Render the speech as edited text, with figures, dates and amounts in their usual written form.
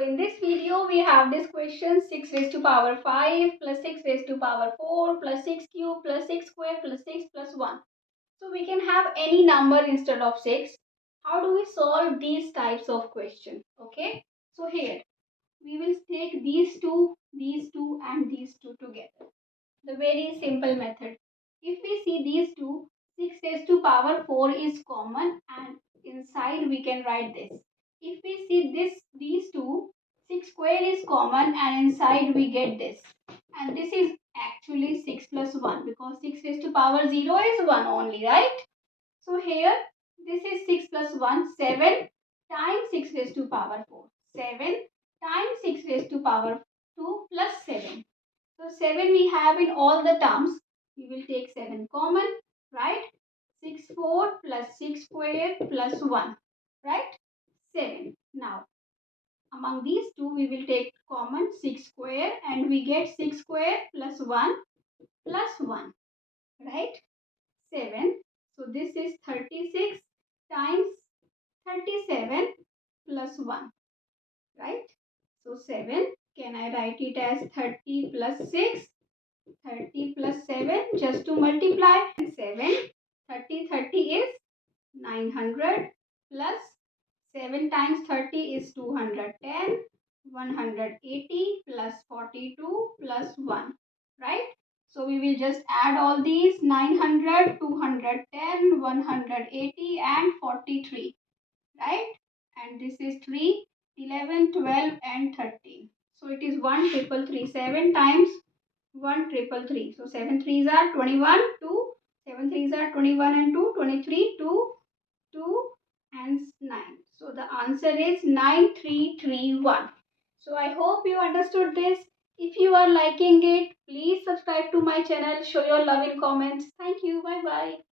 So in this video we have this question 6 raised to power 5 plus 6 raised to power 4 plus 6 cube plus 6 square plus 6 plus 1. So we can have any number instead of 6. How do we solve these types of questions? Okay. So here we will take these two and these two together. The very simple method. If we see these two, 6 raised to power 4 is common and inside we can write this. If we see these two, 6 square is common and inside we get this. And this is actually 6 plus 1 because 6 raised to power 0 is 1 only, right? So here this is 6 plus 1, 7 times 6 raised to power 4. 7 times 6 raised to power 2 plus 7. So 7 we have in all the terms. We will take 7 common, right? 6 4 plus 6 square plus 1, right? 7. Now among these two we will take common 6 square and we get 6 square plus 1 plus 1, right? 7. So this is 36 times 37 plus 1, right? So 7, can I write it as 30 plus 6? 30 plus 7 just to multiply. 7, 30 is 900 plus 7 times 30 is 210, 180 plus 42 plus 1, right? So we will just add all these 900, 210, 180 and 43, right? And this is 3, 11, 12 and 13. So it is 1,333. 7 times 1,333. So 7 threes are 21, 2. 7 threes are 21 and 2, 23, 2, 2 and 9. So the answer is 9331. So I hope you understood this. If you are liking it, please subscribe to my channel. Show your love in comments. Thank you. Bye bye.